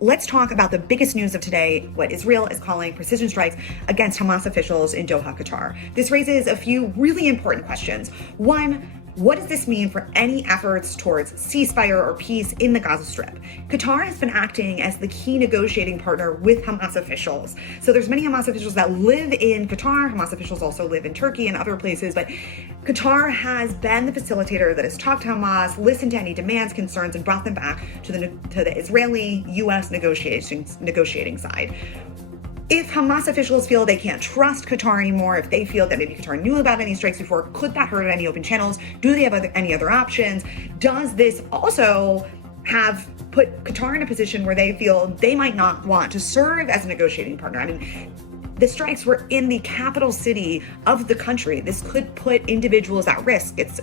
let's talk about the biggest news of today, what Israel is calling precision strikes against Hamas officials in Doha, Qatar. This raises a few really important questions. One, what does this mean for any efforts towards ceasefire or peace in the Gaza Strip? Qatar has been acting as the key negotiating partner with Hamas officials. So there's many Hamas officials that live in Qatar. Hamas officials also live in Turkey and other places, but Qatar has been the facilitator that has talked to Hamas, listened to any demands, concerns, and brought them back to the Israeli-U.S. negotiating side. If Hamas officials feel they can't trust Qatar anymore, if they feel that maybe Qatar knew about any strikes before, could that hurt any open channels? Do they have any other options? Does this also have put Qatar in a position where they feel they might not want to serve as a negotiating partner? I mean, the strikes were in the capital city of the country. This could put individuals at risk. It's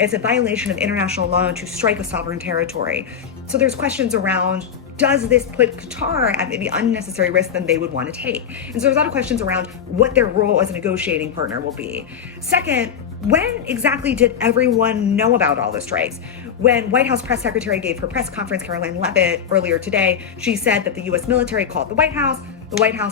a violation of international law to strike a sovereign territory. So there's questions around, does this put Qatar at maybe unnecessary risk than they would want to take? And so there's a lot of questions around what their role as a negotiating partner will be. Second, when exactly did everyone know about all the strikes? When White House press secretary gave her press conference, Caroline Leavitt, earlier today, she said that the U.S. military called the White House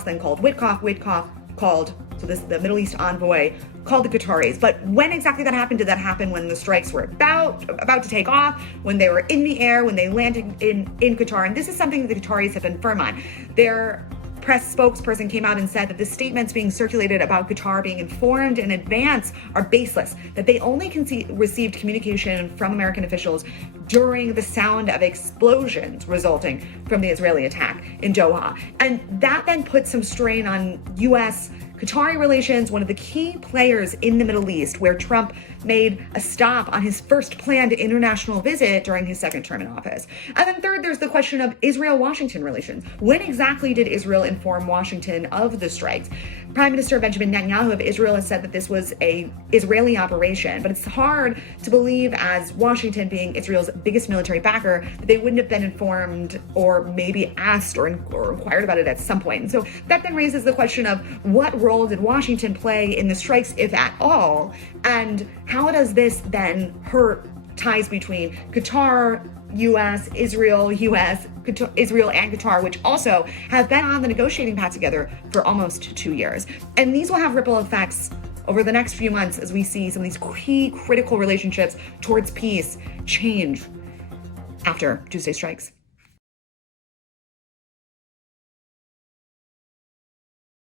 then called Witkoff called, so this is the Middle East envoy, called the Qataris. But when exactly that happened? Did that happen when the strikes were about to take off, when they were in the air, when they landed in Qatar? And this is something that the Qataris have been firm on. Their press spokesperson came out and said that the statements being circulated about Qatar being informed in advance are baseless, that they only received communication from American officials during the sound of explosions resulting from the Israeli attack in Doha. And that then put some strain on U.S.-Qatari relations, one of the key players in the Middle East, where Trump made a stop on his first planned international visit during his second term in office. And then third, there's the question of Israel-Washington relations. When exactly did Israel inform Washington of the strikes? Prime Minister Benjamin Netanyahu of Israel has said that this was an Israeli operation, but it's hard to believe, as Washington being Israel's biggest military backer, that they wouldn't have been informed or maybe asked or inquired about it at some point. And so that then raises the question of what role did Washington play in the strikes, if at all, and how does this then hurt ties between Qatar, U.S., Israel and Qatar, which also have been on the negotiating path together for almost 2 years. And these will have ripple effects over the next few months as we see some of these key critical relationships towards peace change after Tuesday strikes.